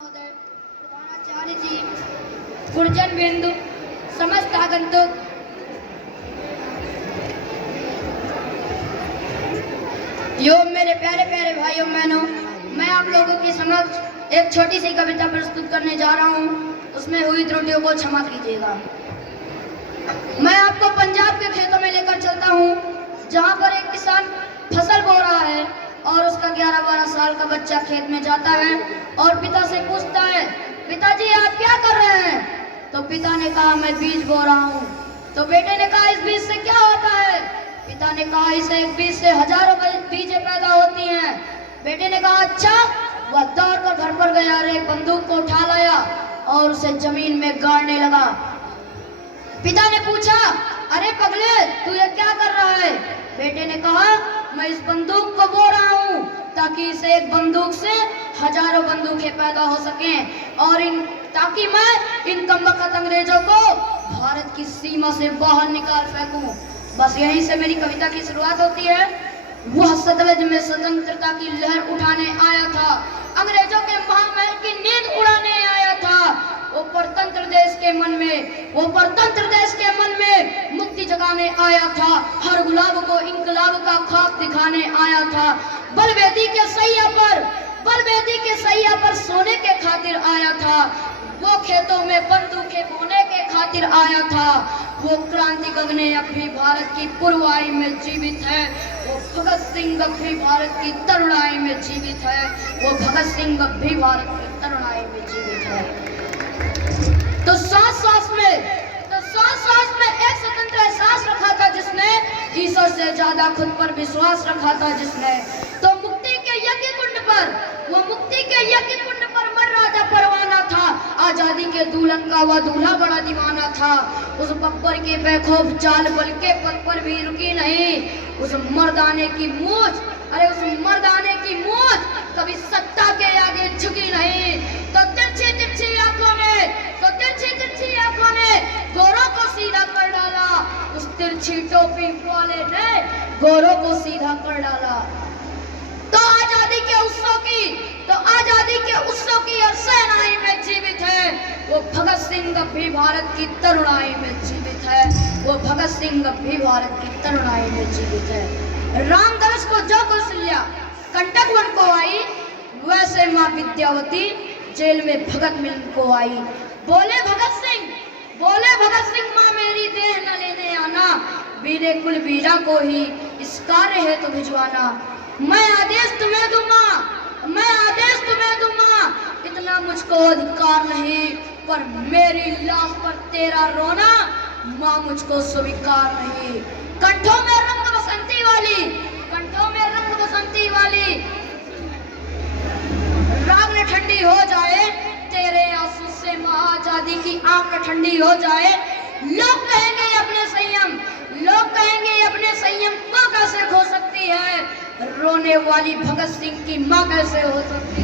महोदय, प्रधानाचार्य जी, गुरुजन बिंदु, समस्त आगंतुक, यो मेरे प्यारे प्यारे भाइयों बहनों, मैं आप लोगों के समक्ष एक छोटी सी कविता प्रस्तुत करने जा रहा हूँ। उसमें हुई त्रुटियों को क्षमा कीजिएगा। मैं आपको पंजाब के खेतों में लेकर चलता हूँ, जहाँ पर एक किसान फसल बो रहा है और उसका 11-12 साल का बच्चा खेत में जाता है और पिता से पूछता है, पिताजी आप क्या कर रहे हैं? तो पिता ने कहा, मैं बीज बो रहा हूँ। तो बेटे ने कहा, इस बीज से क्या होता है? पिता ने कहा, इस एक बीज से हजारों बीजें पैदा होती हैं। बेटे ने कहा, अच्छा। वह दौड़कर घर पर गया और एक बंदूक को उठा लाया और उसे जमीन में गाड़ने लगा। पिता ने पूछा, अरे पगले तू ये क्या कर रहा है? बेटे ने कहा, मैं इस बंदूक को बो रहा हूँ ताकि इस एक बंदूक से हजारों बंदूकें पैदा हो सकें और ताकि मैं इन कमबख्त अंग्रेजों को भारत की सीमा से बाहर निकाल फेंकूं। बस यहीं से मेरी कविता की शुरुआत होती है। वह सतलज में स्वतंत्रता की लहर उठाने आया था, अंग्रेजों के महामहल की नींद उड़ाने आया था। वो परतंत्र देश के मन में मुक्ति जगाने आया था, हर गुलाब को इनकलाब का ख्वाब दिखाने आया था। बलवेदी के सैया पर सोने के खातिर आया था, वो खेतों में बंदूकें बोने के खातिर आया था। वो क्रांति गगने अब भी भारत की पुरवाई में जीवित है, वो भगत सिंह अब भी भारत की तरुणाई में जीवित है, वो भगत सिंह अब भी भारत की तरुणाई में जीवित है। तो सांस सांस में एक स्वतंत्र एहसास रखा था जिसने, ईश्वर से ज्यादा खुद पर विश्वास रखा था जिसने। तो मुक्ति के यज्ञ कुंड पर मर राजा परवाना था, आजादी के दुल्हन का वह दूल्हा बड़ा दीवाना था। उस बब्बर के बेखौफ चाल बल के पद पर भी रुकी नहीं। उस मर्दाने की मूछ कभी सत्ता के आगे झुकी नहीं। तो तिरछी आंखों ने गोरों को सीधा कर डाला, उस तिरछी टोपी वाले ने गोरों को सीधा कर डाला। तो आजादी के उत्सव की और सेनाई में जीवित है, वो भगत सिंह अब भी भारत की तरुणाई में जीवित है, वो भगत सिंह अब भी भारत की तरुणाई में जीवित है। रामदास को जो कौशल्या कंटक वन को आई, वैसे माँ विद्यावती जेल में भगत मिलन को आई। बोले भगत सिंह माँ मेरी देह न लेने आना, वीरे कुल वीरा को ही इस कार्य है तो भिजवाना। मैं आदेश तुम्हें दूंगा, इतना मुझको अधिकार नहीं, पर मेरी लाश पर तेरा रोना माँ मुझको स्वीकार नहीं। कंठों में रंग बसंती वाली राग न ठंडी हो जाए, तेरे आंसू से माँ आजादी की आंख न ठंडी हो जाए। लोग कहेंगे अपने संयम को कैसे खो सकती है, रोने वाली भगत सिंह की माँ कैसे हो सकती है।